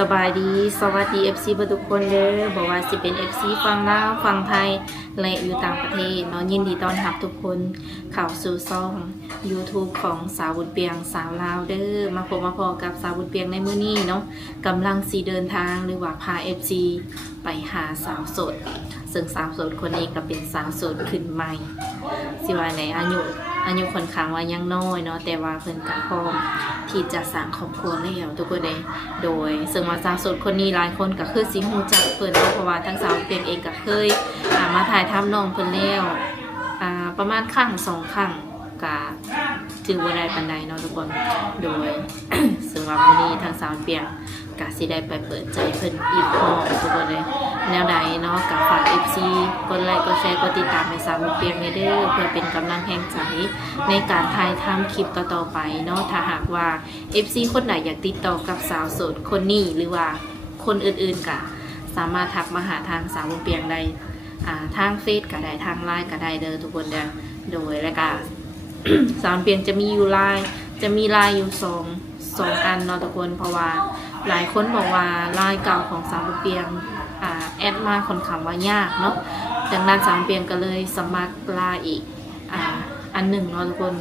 สบายดีสวัสดี FC เพื่อนทุกคนเด้อบอกว่าสิเป็น FC ฝั่งลาวฝั่งไทยและอยู่ต่างประเทศเนาะยินดีต้อนรับทุกคนเข้าสู่ช่อง YouTube ของสาวบุญเปียงสาวลาวเด้อมาพบมาพอกับสาวบุญเปียงในมื้อนี้เนาะกำลังสิเดินทางหรือว่าพา FC ไปหาสาวโสดซึ่งสาวโสดคนนี้ก็เป็นสาวโสดขึ้นใหม่สิว่าในอายุค่อนข้างว่ายังน้อยเนาะแต่ว่าเพิ่นก็พร้อมที่จะสร้างครอบครัวแล้วทุกคนเลยโดยซึ่งว่าสาวโสดคนนี้หลายคนก็คือสิฮู้จักเพิ่นเพราะว่าทั้งสาวเปียงเองก็เคยมาถ่ายทำน้องเพิ่นแล้วประมาณครั้ง2ครั้งก็ถือว่าได้ปานใดเนาะทุกคนโดย ซึ่งว่าวันนี้ทางสาวเปียงก็สิได้ไปเปิดใจเพิ่นอีกรอบทุกคนเลยแนวใดเนาะก็ฝาก FC กดไลค์กดแชร์กดติดตามให้สาวเปียงเด้อเพื่อเป็นกำลังแห่งใจในการถ่ายทำคลิปต่อๆไปเนาะถ้าหากว่า FC คนไหนอยากติดต่อกับสาวโสดคนนี้หรือว่าคนอื่นๆก็สามารถทักมาหาทางสาวเปียงได้ทางเฟซก็ได้ทางไลน์ก็ได้เด้อทุกคนเด้อโดยแล้วก็ สาวเปียงจะมีอยู่ไลน์อยู่สองอันเนาะทุกคนเพราะว่าหลายคนบอกว่าไลน์เก่าของสาวเปียงแอดมาค่อนข้างว่ายากเนาะดังนั้นสาวเปียงก็เลยสมัครไลน์อีกอันหนึ่งเนาะทุกคน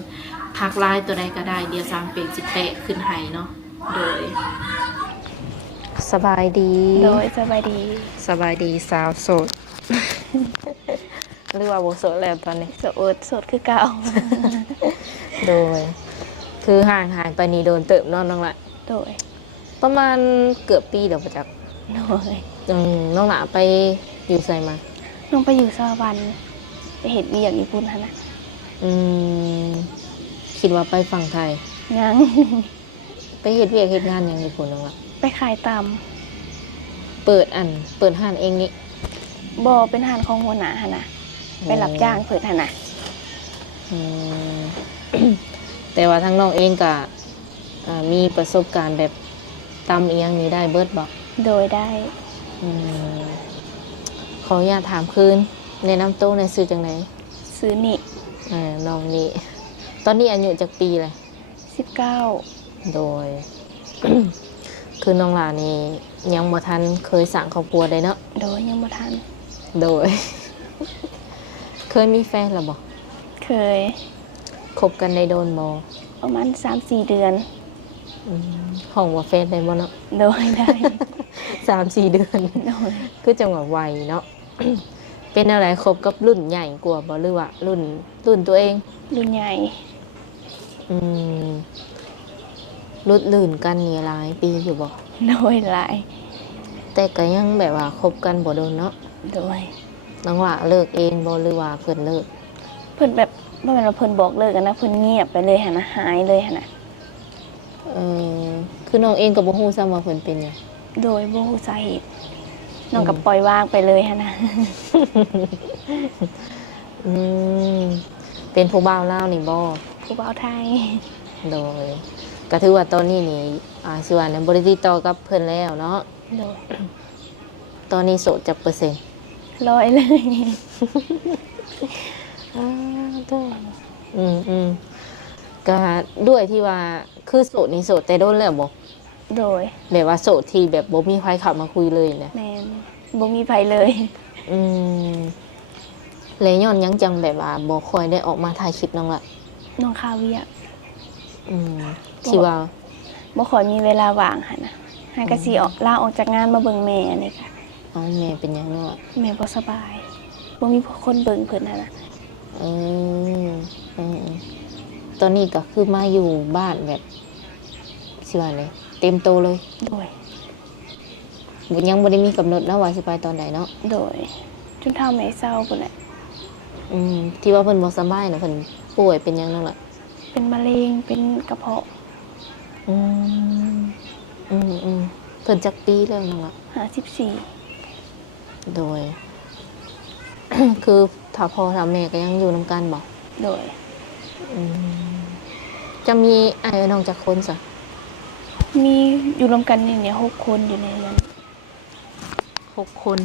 ทักไลน์ตัวใดก็ได้เดี๋ยวสาวเปียงสิแปะขึ้นให้เนาะโดยสบายดีสบายดีสาวโสด หรือว่าโบโสดแล้วตอนนี้โสดคือเก่า โดยคือห่างไปนี่โดนเติมน้องละโดยประมาณเกือบปีเดี๋ยวประจักษ์โดยน้องหละไปอยู่ไสมาน้องไปอยู่สวรรค์ไปเห็นเวียกญี่ปุ่นฮะนะคิดว่าไปฝั่งไทยยัง ไปเห็นเวียกเห็นงานอย่างญี่ปุ่นน้องละไปขายตเปิดห้านเองนี่บ่เป็นหานของหัวหน้าฮะนะไปรับจ้างเปิดฮะนะ แต่ว่าทั้งน้องเองก็มีประสบการณ์แบบตำเอียงนี้ได้เบิดบอกโดยได้ขออนุญาตถามคืนในน้ำโต๊ะในซื้อจังไหนซื้อนี่น้องนี่ตอนนี้อายุจากปีเลย19โดย คือน้องหลานี่ยังบ่ทันเคยสั่งครอบครัวได้เนาะโดยยังบ่ทันโดย เคยมีแฟนหรือบ่เคยคบกันในโดนบ่ประมาณ 3-4 เดือนห้องว่าแฟนได้บ่เนาะโดยได้ 3-4 เดือนโดยคือจังหวะไวเนาะ เป็นอะไรคบกับรุ่นใหญ่กว่าบ่หรือว่ารุ่นตัวเองรุ่นใหญ่รุ่นลื่นกันนี่หลายปีอยู่บ่โดยหลายแต่ก็ยังแบบว่าคบกันบ่โดนเนาะโดยน้องว่าเลิกเองบ่หรือว่าเพิ่นเลิกเพิ่นแบบบ่แม่นว่าเพิ่นบอกเลิกกันนะเพิ่นเงียบไปเลยหั่นนะหายเลยหั่นน่ะคือน้องเองก็บ่ฮู้ซ้ำว่าเพิ่นเป็นหยังโดยบ่ฮู้สาเหตุน้องก็ปล่อยวางไปเลยหั่นน่ะเป็นผู้บ่าวลาวนี่บ่ผู้บ่าวไทยโดยก็ถือว่าตอนนี้นี่สิว่าบ่ได้ติดต่อกับเพิ่นแล้วเนาะโดยตอนนี้โสดจักเปอร์เซ็นต์100เลยก็ด้วยที่ว่าคือโสดนี่โสดแต่โดนแล้วบ่โดยแบบว่าโสดที่แบบบ่มีใครเข้ามาคุยเลยนะแม่นบ่มีไผเลยเลยย้อนยังจังแบบว่าบ่ค่อยได้ออกมาถ่ายคลิปน้องละน้องคาเวียที่ว่าบ่ค่อยมีเวลาว่างหั่นน่ะหาก็สิลาออกจากงานมาเบิ่งแม่นี่ค่ะแม่เป็นหยังเนาะแม่บ่สบายบ่มีคนเบิ่งเพิ่นน่ะตอนนี้ก็คือมาอยู่บ้านแบบสิว่าไงเต็มโตเลยโดยยังบ่ได้มีกำหนดนะว่าสิไปตอนใดเนาะโดยจนเฒ่าแม่เฒ่าพุ่นแหละที่ว่าเพิ่นบ่สบายน่ะเพิ่นป่วยเป็นหยังนั่นล่ะเป็นมะเร็งเป็นกระเพาะเพิ่นจักปีแล้วนั่นล่ะ54โดย คือถ้าพ่อถ้าแม่ก็ยังอยู่นำกันบ่โดยจะมีอ้ายน้องจักคนซะมีอยู่รวมกันนี่เนี่ย6คนอยู่ในนั้น6คน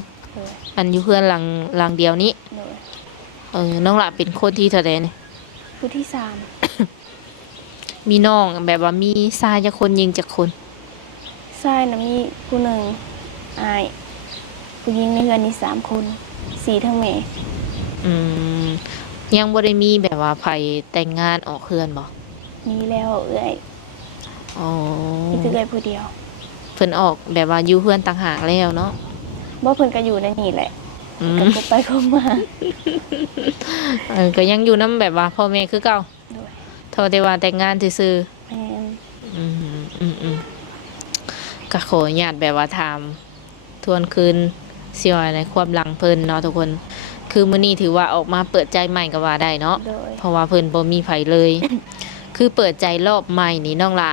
อันอยู่เพื่อนหลังเดียวนี้น้องหละเป็นคนที่เท่าใดนี่ผู้ที่3 มีน้องแบบว่ามีชายจักคนหญิงจักคน ชายน่ะมีผู้หนึ่งอายผู้หญิงในเฮือนนี่3คน4ทั้งแม่ อืมยังบ่ได้มีแบบว่าไผแต่งงานออกเฮือนบ่ มีแล้วเอื้อย อ๋อ มีแต่เอื้อยผู้เดียว เพิ่นออกแบบว่าอยู่เฮือนต่างหากแล้วเนาะ บ่เพิ่นก็อยู่ในนี่แหละ อื ก็ ม คบไปคบมา ก็ยังอยู่นํแบบว่าพ่อแม่คือเก่า โดย เท่าแต่ว่าแต่งงานซื่อ แม่น ๆอืมก็ขออนุญาตแบบว่าถามทวนคืนสิว่าในความหลังเพิ่นเนาะทุกคน คือมื้อนี้ถือว่าออกมาเปิดใจใหม่ก็ว่าได้เนาะ โดย เพราะว่าเพิ่นบ่มีไผเลย คือเปิดใจรอบใหม่นี่น้องล่ะ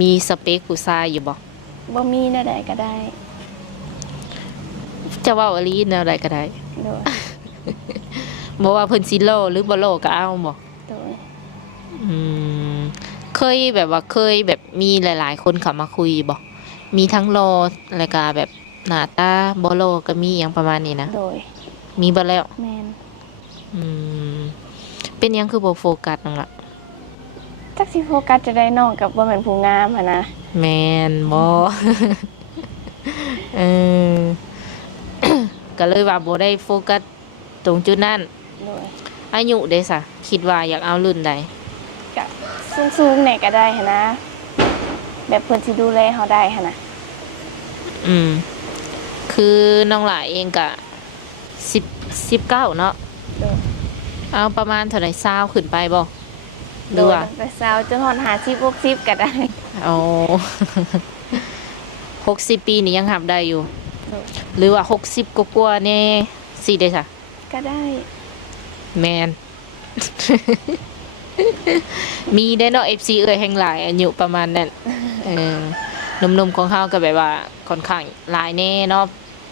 มีสเปคผู้ชายอยู่บ่ บ่มีแนวใดก็ได้ จะเว้าอีหลีแนวใดก็ได้ โดย บ่ว่าเพิ่นสิโลหรือบ่โลก็เอาบ่ โดย อืมเคยแบบว่าเคยแบบมีหลายๆคนเข้ามาคุยบ่มีทั้งโลแล้วก็แบบหน้าตาบ่โลก็มีหยังประมาณนี้นะ โดย มีเบ่แล้ว แม่น อืมเป็นหยังคือบ่โฟกัสนั่นล่ะ จักสิโฟกัสจะได้น้องกับบ่แม่นผู้งามหันนะ แม่นบ่ เออ ก็เลยว่าบ่ได้โฟกัสตรงจุดนั้น โดย อายุเด้ซะคิดว่าอยากเอารุ่นใด ก็สูงๆแหน่ก็ได้หันนะ แบบเพิ่นสิดูแลเฮาได้หันนะ อืม คือน้องหลายเองก็19เนาะ โดย เอาประมาณเท่าไหร่20ขึ้นไปบ่ห โด รือย ว่า ตั้งแต่สาวจนฮอด50 60ก็ได้ อ๋อ 60 ปีนี่ยังหับได้อยู่ โดย หรือว่า60กว่าๆแน่สิเด้ซะ ก็ได้ แมน มีได้เนาะ FC เอ่ยแห่งหลายอายุประมาณนั้นเออหนุ่มๆของเฮาก็แบบว่าค่อนข้างหลายแน่เนาะ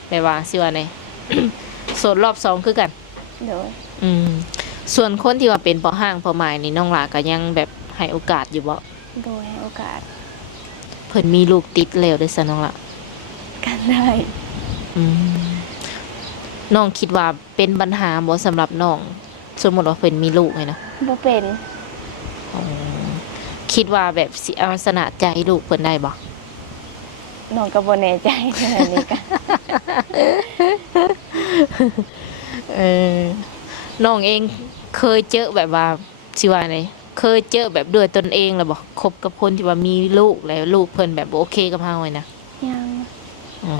แบบว่าสิว่าไง โสดรอบ2คือกัน โดย อืม ส่วนคนที่ว่าเป็นปอห้างปอหมายนี่น้องหลาก็ยังแบบให้โอกาสอยู่บ่ โดยให้โอกาส เพิ่นมีลูกติดแล้วเด้อซะน้องหละ กันได้ อืมน้องคิดว่าเป็นปัญหาบ่สำหรับน้องสมมุติว่าเพิ่นมีลูกไงนะ บ่เป็น อ๋อคิดว่าแบบสิเอาชนะใจลูกเพิ่นได้บ่ น้องก็บ่แน่ใจเท่านั้นนี้ก็ เออน้องเองเคยเจอแบบว่าสิว่าไงเคยเจอแบบด้วยตนเองแล้วบ่คบกับคนที่ว่ามีลูกแล้วลูกเพิ่นแบบบ่โอเคกับเฮาไงนะ ยัง อ๋อ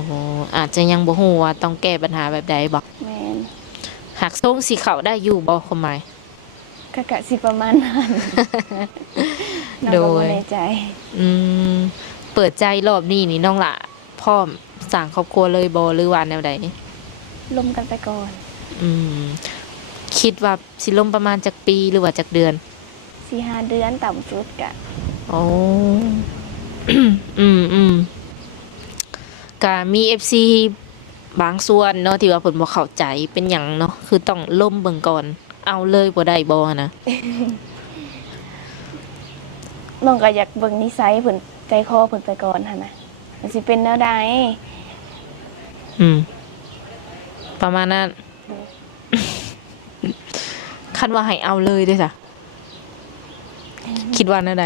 อาจจะยังบ่ฮู้ว่าต้องแก้ปัญหาแบบใดบ่ แม่น หากส่งสิเข้าได้อยู่บ่ความหมาย ก็กะสิประมาณนั้นน้อง โด ก็ ย บ่แน่ใจ อืมเปิดใจรอบนี้นี่น้องละพร้อมสร้างครอบครัวเลยบ่หรือว่าแนวใด ลมกันไปก่อน อืมคิดว่าสิลมประมาณจักปีหรือว่าจักเดือน 4-5 เดือนต่ำสุดกะ โอ้ อืมก็มี FC บางส่วนเนาะที่ว่าเพิ่นบ่เข้าใจเป็นหยังเนาะคือต้องล่มเบิ่งก่อน เอาเลยบ่ได้บ่นะ น้องก็อยากเบิ่งนิสัยเพิ่นใจคอเพิ่นไปก่อนหั่นน่ะมันสิเป็นแนวใด อืม ประมาณนั้น คันว่าให้เอาเลยเด้อจ้ะคิดว่าแนวใด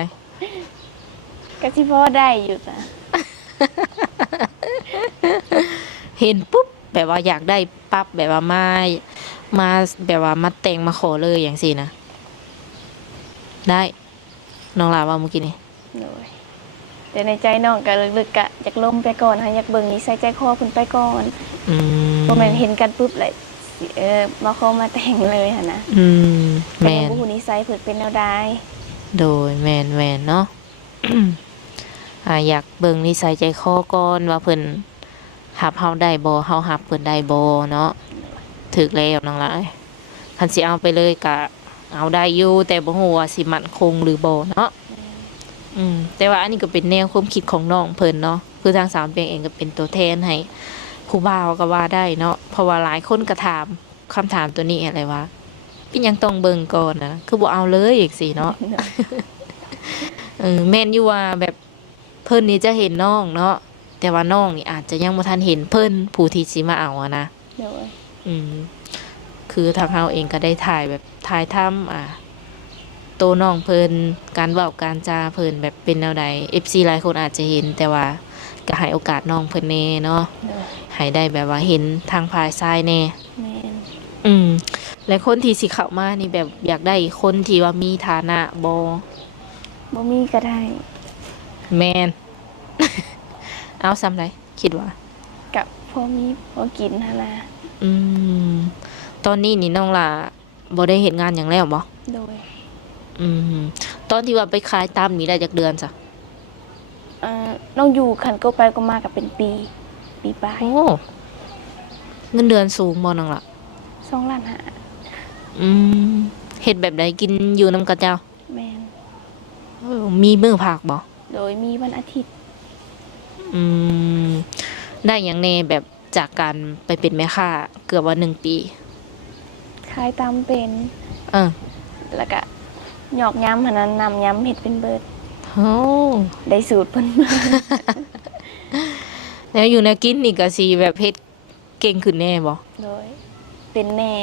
ก็สิพอได้อยู่จ้ะ เห็นปุ๊บแบบว่าอยากได้ปั๊บแบบว่ามาแบบว่ามาแต่งมาขอเลยอย่างสินะได้น้องลาว่าเมื่อกี้นี่ โดยแต่ในใจน้องก็ลึกๆกะอยากลมไปก่อนค่ะอยากเบิ่งนิสัยใจคอเพิ่นไปก่อน อืม บ่แม่นเห็นกันปุ๊บเลยสิมาขอมาแต่งเลยหั่นนะ อืมแม แต่ยัง น บ่ฮู้นิสัยเพิ่นเป็นแนวใด โดยแมนเนาะ อยากเบิ่งนิสัยใจคอก่อนว่าเพิ่นหับเฮาได้บ่เฮาหับเพิ่นได้บ่เนาะถึกแล้วน้องหลายคันสิเอาไปเลยก็เอาได้อยู่แต่บ่ฮู้ว่าสิมั่นคงหรือบ่เนาะ แต่ว่าอันนี้ก็เป็นแนวความคิดของน้องเพิ่นเนาะคือทางสาวเปียงเองก็เป็นตัวแทนให้ผู้บ่าวก็ว่าได้เนาะเพราะว่าหลายคนก็ถามคำถามตัวนี้อะไรวะเป็นหยังต้องเบิ่งก่อนนะคือบ่เอาเลยอีกสิเนาะ แม่นอยู่ว่าแบบเพิ่นนี่จะเห็นน้องเนาะแต่ว่าน้องนี่อาจจะยังบ่ทันเห็นเพิ่นผู้ที่สิมาเอาอะนะ โดย อืมคือทางเราเองก็ได้ถ่ายแบบถ่ายทำตัวน้องเพิ่นการเว้าการจาเพิ่นแบบเป็นแนวใด FC หลายคนอาจจะเห็นแต่ว่า ก็ให้โอกาสน้องเพิ่นแน่เนาะ โดย ให้ได้แบบว่าเห็นทางภายซ้ายแน่ แม่น และคนที่สิเข้ามานี่แบบอยากได้คนที่ว่ามีฐานะบ่ บ่มีก็ได้ แม่น เอาซ้ำไดคิดว่า กับพอมีพอกินหั่นล่ะ อืมตอนนี้นี่น้องล่ะบ่ได้เฮ็ดงานหยังแล้วบ่ โดย อืมตอนที่ว่าไปขายตามนี่ได้จักเดือนจ้ะ น้องอยู่คันก็ไปก็มาก็เป็นปีปลาย โอ้เงินเดือนสูงบ่น้องล่ะ 2 ล้านห้า อืมเฮ็ดแบบใดกินอยู่นำกับเจ้า แม่น มีมื้อพักบ่ โดยมีวันอาทิตย์ อืมได้หยังแน่แบบจากการไปเป็นแม่ค้าเกือบว่า1 ปี ขายตามเป็น เออ แล้วก็หยอกย้ำหั่นนั้นนำย้ำเฮ็ดเป็นเบิด โอ้ ได้สูตรเพิ่น แล้วอยู่แนวกินนี่ก็สิแบบเฮ็ดเก่งขึ้นแน่บ่ โดยเป็นแน่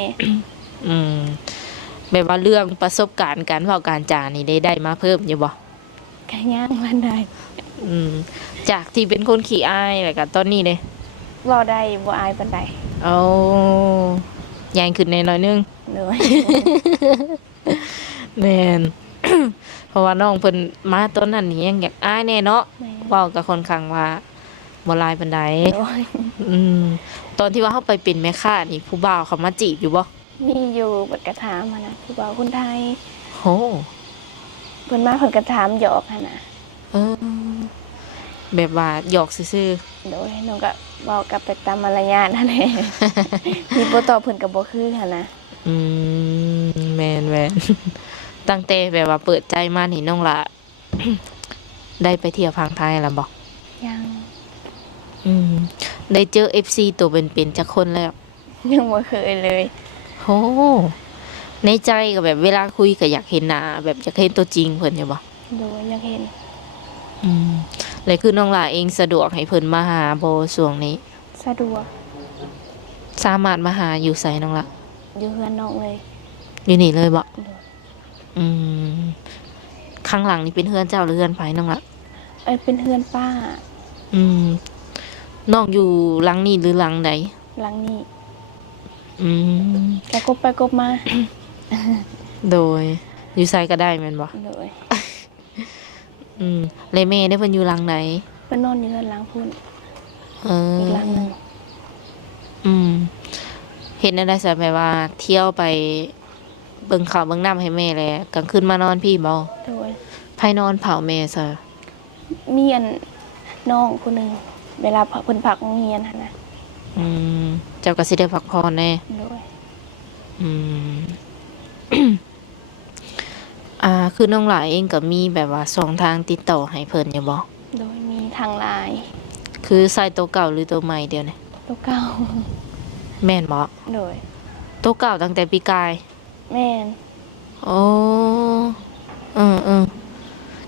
อืมแบบว่าเรื่องประสบการณ์การเว้าการจานี่ได้มาเพิ่มอยู่บ่ ก็ย่างมันได้ อืมจากที่เป็นคนขี้อายแล้วก็ตอนนี้เด้ เว้าได้บ่อายปานใด เอาใหญ่ขึ้นแน่หน่อยนึง โดย แม่น เพราะว่าน้องเพิ่นมาตอนนั้นนี่ยังอยากอายแน่เนาะ แม่ เว้าก็ค่อนข้างว่าบ่หลายปานใด โดย อืมตอนที่ว่าเฮาไปเป็นแม่ค้านี่ผู้บ่าวเขามาจีบอยู่บ่ มีอยู่บัดกระถามหั่นน่ะผู้บ่าวคนไทย โห เพิ่นมาเพิ่นกระถามหยอกหั่นน่ะ เออแบบว่าหยอกซื่อ โดยน้องก็เว้ากลับไปตามมารยาทนั่นแหละ ที่บ่ตอบเพิ่นก็บ่คือหั่นน่ะ ๆแม่นๆ ตั้งแต่แบบว่าเปิดใจมานี่น้องละ ได้ไปเที่ยวพังไทยแล้วบ่ ยัง อืมได้เจอ FC ตัวเป็นๆจักคนแล้ว ยังบ่เคยเลย โหในใจก็แบบเวลาคุยก็อยากเห็นหน้าแบบอยากเห็นตัวจริงเพิ่นอยู่บ่ โดยอยากเห็น อืมแล้วคือน้องหลาเองสะดวกให้เพิ่นมาหาบ่ช่วงนี้ สะดวก สามารถมาหาอยู่ไสน้องละ อยู่เฮือนน้องเลย อยู่นี่เลยบ่ โดย อืมข้างหลังนี่เป็นเฮือนเจ้าหรือเฮือนไผน้องละ เป็นเฮือนป้า อืมน้องอยู่หลังนี้หรือหลังใด หลังนี้ อืม แต่กบไปกบมา โดยอยู่ไสก็ได้แม่นบ่ โดย เลยแม่ได้เพิ่นอยู่หลังไหน เพิ่นนอนอยู่เฮือนหลังพุ่น เอ อีก อ หลังหนึง อืมเห็นได้ซะแบบว่าเที่ยวไปเบิ่งข้าวเบิ่งน้ำให้แม่แลกลางคืนมานอนพี่บ่ โดย ไผนอนเผาแม่ซะ มีอันน้องผู้หนึงเวลาเพิ่นพักโรงเรียนหั่นน่ะ อืมเจ้าก็สิได้พักผ่อนแน่ โดย อืม คือน้องหลายเองก็มีแบบว่าช่องทางติดต่อให้เพิ่นอยู่บ่ โดยมีทางไลน์ คือใส่ตัวเก่าหรือตัวใหม่เดียวนี่ ตัวเก่า แม่นบ่ โดย ตัวเก่าตั้งแต่ปีกาย แม่น โอ้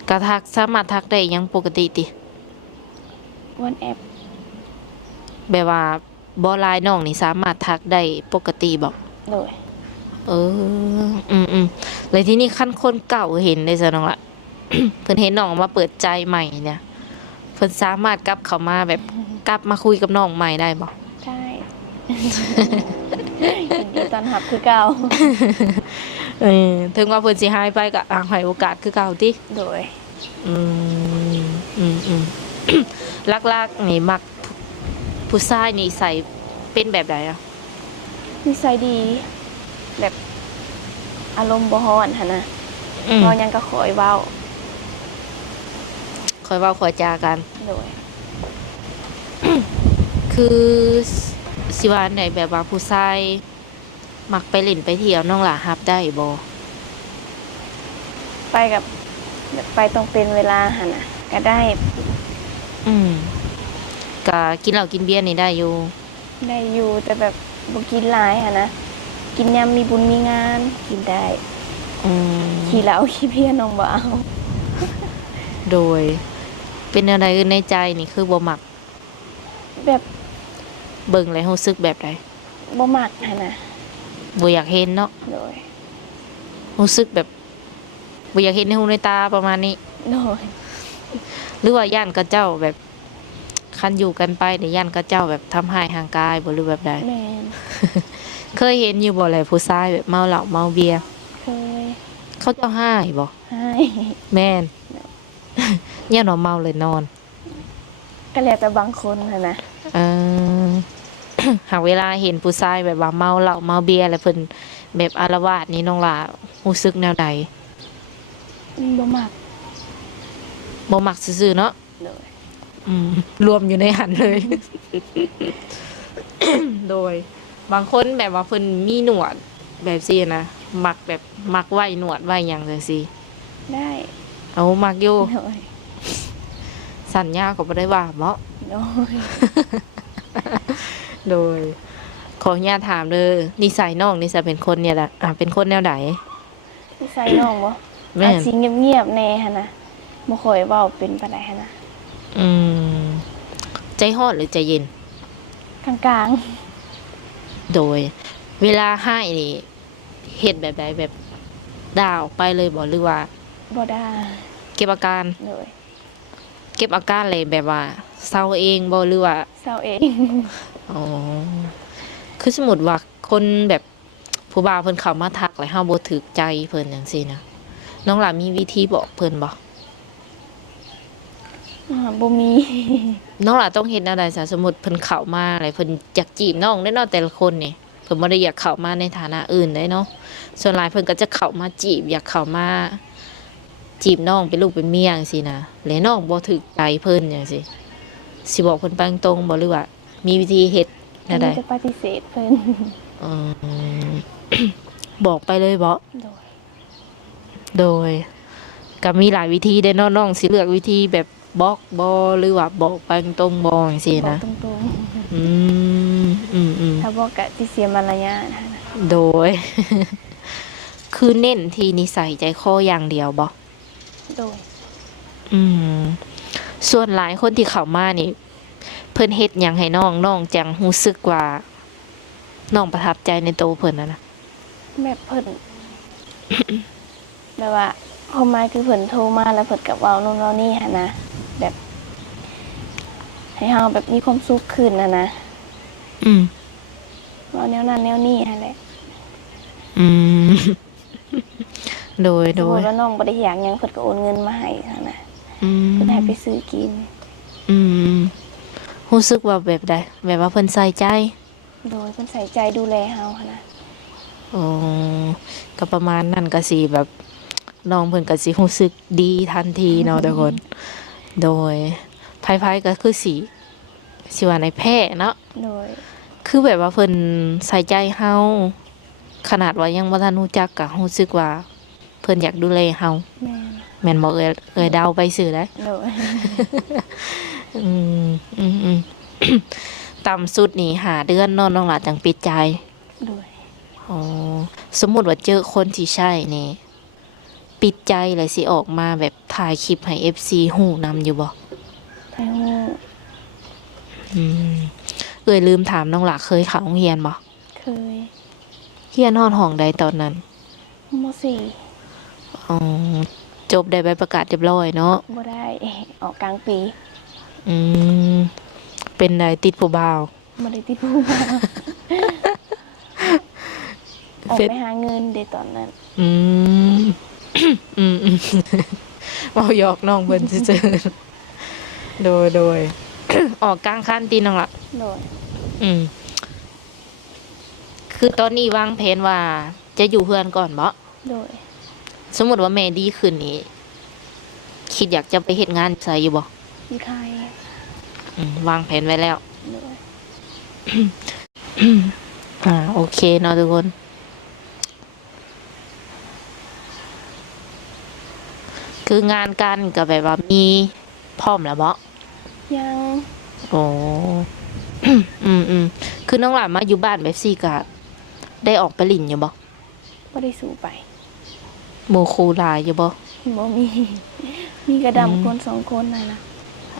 กะทักสามารถทักได้หยังปกติติ วันแอป แบบว่าบ่ไลน์น้องนี่สามารถทักได้ปกติบ่ โดย เออแล้วที่นี่คันคนเก่าเห็นได้ซะน้องละ เพิ่นเห็นน้องมาเปิดใจใหม่เนี่ยเพิ่นสามารถกลับเข้ามาแบบกลับมาคุยกับน้องใหม่ได้บ่ ใช่ ยินดีต้อนรับคือเก่า ถึงว่าเพิ่นสิหายไปก็ให้โอกาสคือเก่าติ โดย อืม ลักๆนี่มักผู้ชายนี่ใส่เป็นแบบใดอ่ะ นิสัยดี แบบอารมณ์บ่ร้อนหั่นน่ะ ม เว้าหยังก็ขอยเว้า คอยเว้าคอยจากัน โดย คือสิว่าอันใดแบบว่าผู้ชายมักไปเล่นไปเที่ยวน้องหล่ะรับได้บ่ ไปกับแบบไปต้องเป็นเวลาหั่นน่ะก็ได้ ก็กินเหล้ากินเบียร์นี่ได้อยู่ ได้อยู่แต่แบบบ่กินหลายหั่นนะกินยามมีบุญมีงานกินได้ อืม ขี้เหล้าขี้เพี้ยน้องบ่เอา โดย เป็นอะไรในใจนี่คือบ่มัก แบบ เบิ่งแล้วรู้สึกแบบใด บ่มักหั่นน่ะ บ่อยากเห็นเนาะ โดย รู้สึกแบบบ่อยากเห็นในหูในตาประมาณนี้ โดย หรือว่าย่านกับเจ้าแบบ คันอยู่กันไปเดี๋ยวยันก็เจ้าแบบทำให้ห่างกายบ่หรือแบบใด แม่น เคยเห็นอยู่บ่แหละผู้ชายแบบเมาเหล้าเมาเบียร์ เคย เขาเจ้าให้บ่ ให้ แม่น เนี่ยนอนเมาเลยนอน ก็แล้วแต่บางคนหั่นนะ เออ หากเวลาเห็นผู้ชายแบบว่าเมาเหล้าเมาเบียร์แล้วเพิ่นแบบอาละวาดนี่น้องหล่ารู้สึกแนวใด บ่มัก บ่มักซื่อๆเนาะ โดย รวมอยู่ในหันเลย โดย บางคนแบบว่าเพิ่นมีหนวดแบบซี่นะมักแบบมักไว้หนวดไว้หยังจังซี่ ได้ เอามักอยู่ โดย สัญญาก็บ่ได้ว่าเนาะ โดย โดย ขออนุญาตถามเด้อนิสัยน้องนิสัยเป็นคนเนี่ยแหละเป็นคนแนวใด นิสัยน้องบ่ แม่ อาจ น สิเงียบๆแน่หั่นนะบ่ค่อยเว้าเป็นปานใดหั่นนะ อืมใจฮ้อนหรือใจเย็น กลาง โดย เวลาให้นี่เฮ็ดแบบใดแบบด่าออกไปเลยบ่หรือว่า ๆบ่ได้ เก็บอาการ โดย เก็บอาการเลยแบบว่าเศร้าเองบ่หรือว่า เศร้าเอง อ๋อคือสมมุติว่าคนแบบผู้บ่าวเพิ่นเข้ามาทักแล้วเฮาบ่ถูกใจเพิ่นจังซี่นะน้องหล่ะมีวิธีบอกเพิ่นบ่ บ่มี น้องหล่ะต้องเฮ็ดแนวใดซะสมมุติเพิ่นเข้ามาอะไรเพิ่นอยากจีบน้องได้เนาะแต่ละคนนี่เพิ่นบ่ได้อยากเข้ามาในฐานะอื่นได้เนาะส่วนหลายเพิ่นก็จะเข้ามาจีบอยากเข้ามาจีบน้องเป็นลูกเป็นเมียจังซี่นะแล้วน้องบ่ถูกใจเพิ่นจังซี่สิบอกเพิ่นไปตรงๆบ่หรือว่ามีวิธีเฮ็ดแนวใด จะปฏิเสธเพิ่น อืม บอกไปเลยบ่ โดย โดยก็มีหลายวิธีได้เนาะน้องสิเลือกวิธีแบบบล็อกบ่หรือว่าบอกไปตรงๆบ่จังซี่ บอ นะ กตรง อืมอืมอืม ๆถ้าบอกก็สิเสียมารยาทหั่นนะ โดย คือเน้นที่นิสัยใจคออย่างเดียวบ่ โดย อืม ส่วนหลายคนที่เข้ามานี่ เพิ่นเฮ็ดหยังให้น้องน้องจังรู้สึกว่าน้องประทับใจในตัวเพิ่นนะ แบบเพิ่น แบบว่าความหมายคือเพิ่นโทรมาแล้วเพิ่นก็เว้านู่นเว้านี่หั่นนะแบบ ให้เฮาแบบมีความสุขขึ้นนะ อืม เว้าแนวนั้นแนวนี้หั่นแหละ อืม โดย ส โด มมุ ย ติว่าน้องบ่ได้อยากหยังเพิ่นก็โอนเงินมาให้หั่นนะ อืม เพิ่นให้ไปซื้อกิน อืมรู้สึกว่าแบบใดแบบว่าเพิ่นใส่ใจ โดยเพิ่นใส่ใจดูแลเฮาหั่นนะ อ๋อก็ประมาณนั้นก็สิแบบน้องเพิ่นก็สิรู้สึกดีทันทีเนาะทุกคน โดยไผๆก็คือสิว่าในแพร่เนาะ โดย คือแบบว่าเพิ่นใส่ใจเฮาขนาดว่ายังบ่ทันรู้จักก็รู้สึกว่า เพิ่นอยากดูแลเฮา แม่น แม่นบ่เอ่ยเดาไปซื่อได้ โดย อืมอืมอืม ต่ำสุดนี่หาเดือนเนาะน้องหลาจังปิดใจ โดย อ๋อสมมุติว่าเจอคนที่ใช่นี่ ปิดใจเลยสิออกมาแบบถ่ายคลิปให้ FC ฮู้นำอยู่บ่ ให้ฮู้ อืมเอ่ยลืมถามน้องหลาเคยเข้าโรงเรียนบ่ เคย เรียนฮอดห้องใดตอนนั้น ม .4 อ๋อจบได้ใบประกาศเรียบร้อยเนาะ บ่ได้ ออกกลางปี อืมเป็นไดติดผู้บ่าว บ่ได้ติดผู้มา ออกไปหาเงินเด้ตอนนั้น อืม อืมอืม เว้าหยอกน้องเพิ่นซื่อๆโดย ออกกลางคันตีน้องละ โดย อืม คือตอนนี้วางแผนว่าจะอยู่เพื่อนก่อนบ่ โดย สมมุติว่าแม่ดีขึ้นนี่คิดอยากจะไปเฮ็ดงานไสอยู่บ่ อยู่ไทย วางแผนไว้แล้ว โดย โอเคเนาะทุกคน คืองานกันก็แบบว่ามีพร้อมแล้วบ่ ยัง โอ้ คือน้องหลานมาอยู่บ้านแบบซี่ก็ได้ออกไปลิ่นอยู่บ่ บ่ได้สู่ไป หมู่ครูหลายอยู่บ่ บ่มี มีกระดำคนสองคนนั่นนะ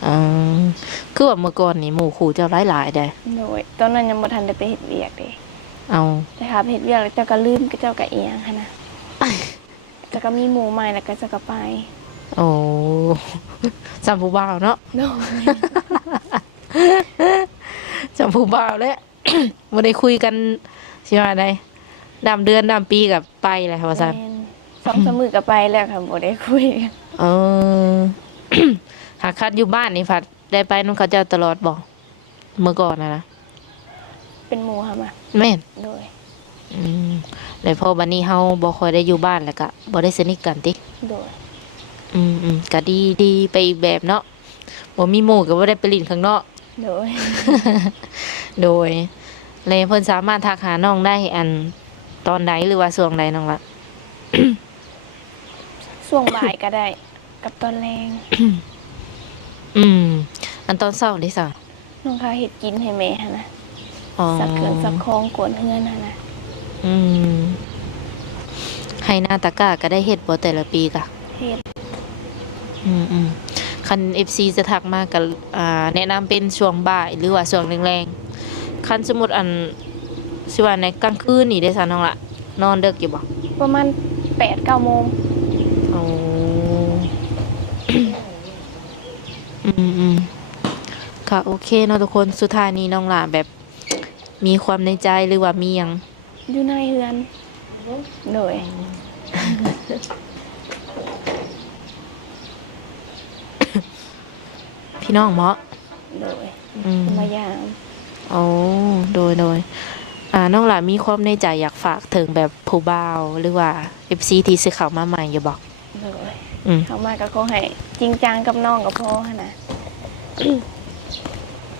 อืมคือว่าเมื่อก่อนนี่หมู่ครูเจ้าหลายๆได้ โดยตอนนั้นยังบ่ทันได้ไปเฮ็ดเวียกเด้ เอา แต่หาไปเฮ็ดเวียกแล้วเจ้าก็ลืมก็เจ้าก็เอียงหั่นนะ เจ้าก็มีหมู่ใหม่แล้วก็เจ้าก็ไป โอ้ จำผู้บ่าวเนาะ โดย จำผู้บ่าวแล้ว บ่ได้คุยกันสิว่าไดดำเดือนดำปีกับไปแหละว่าซั่น แม่น2-3มื้อก็ไปแล้วค่ะบ่ได้คุยกัน เออ หากคัดอยู่บ้านนี่ผัดได้ไปนุ่งเขาเจ้าตลอดบ่เมื่อก่อนนะ เป็นหมู่ค่ะมา แม่น โดย อืมแล้วพอบัดนี้เฮาบ่ค่อยได้อยู่บ้านแล้วก็บ่ได้สนิทกันติ โดย ก็ดีไปอีกแบบเนาะบ่มีหมู่ก็บ่ได้ไปเลินข้างนอก โดย โดยเลยเพิ่นสามารถทักหาน้องได้อันตอนใดหรือว่าช่วงใดน้องละ ช่วงบ่ายก็ได้ กับตอนแรง อืม อันตอนเช้าดิซะ น้องพาเฮ็ดกินให้แม่หั่นนะ อ๋อ สักเครื่องสักของกวนเฮือนหั่นนะ อืมให้หน้าตะกร้าก็ได้เฮ็ดบ่แต่ละปีกะ เฮ็ด คัน FC จะทักมาก็แนะนำเป็นช่วงบ่ายหรือว่าช่วงแรงๆคันสมมุติอันสิว่าในกลางคืนนี่ได้ซะน้องละนอนดึกอยู่บ่ ประมาณ 8-9 โมง โอ้ อืมค่ะโอเคเนาะทุกคนสุดท้ายนี้น้องหลาแบบมีความในใจหรือว่ามีหยัง อยู่ในเฮือน โดย พี่น้องเหมาะ โดย อืม มายาม โอ้โดยน้องหลามีความในใจอยากฝากถึงแบบผู้บ่าวหรือว่า FC ที่สิเข้ามาใหม่อยู่บอก โดย อืม เข้ามาก็ขอให้จริงจังกับน้องกับพ่อหั่นนะ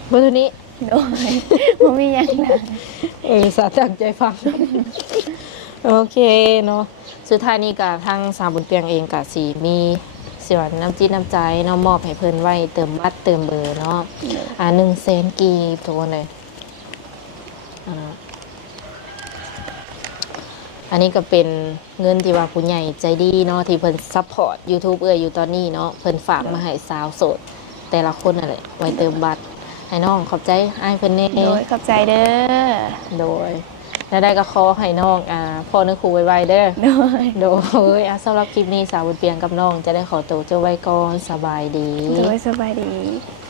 เมื่อนี้ โดย บ่มีหยังนะ สาจังใจฟัง โอเคเนาะสุดท้ายนี้กับทางสาวบุญเปียงเองกับสีมีส่วนน้ำจิตน้ำใจเนาะมอบให้เพิ่นไว้เติมบัตรเติมเบอร์เนาะ100,000 กีบทุกคนเลยอันนี้ก็เป็นเงินที่ว่าผู้ใหญ่ใจดีเนาะที่เพิ่นซัพพอร์ต YouTube อยู่ตอนนี้เนาะเพิ่นฝากมาให้สาวโสด แต่ละคนนั่นแหละไว้เติมบัตรให้น้องขอบใจอ้ายเพิ่นแน่ โดยขอบใจเด้อ โดยแล้วได้ก็ขอให้น้องพ่อนึกครูไวๆเด้อ โดย โดยสำหรับคลิปนี้สาวบุญเปียงกับน้องจะได้ขอตัวเจ้าไว้ก่อนสบายดี โดยสบายดี โ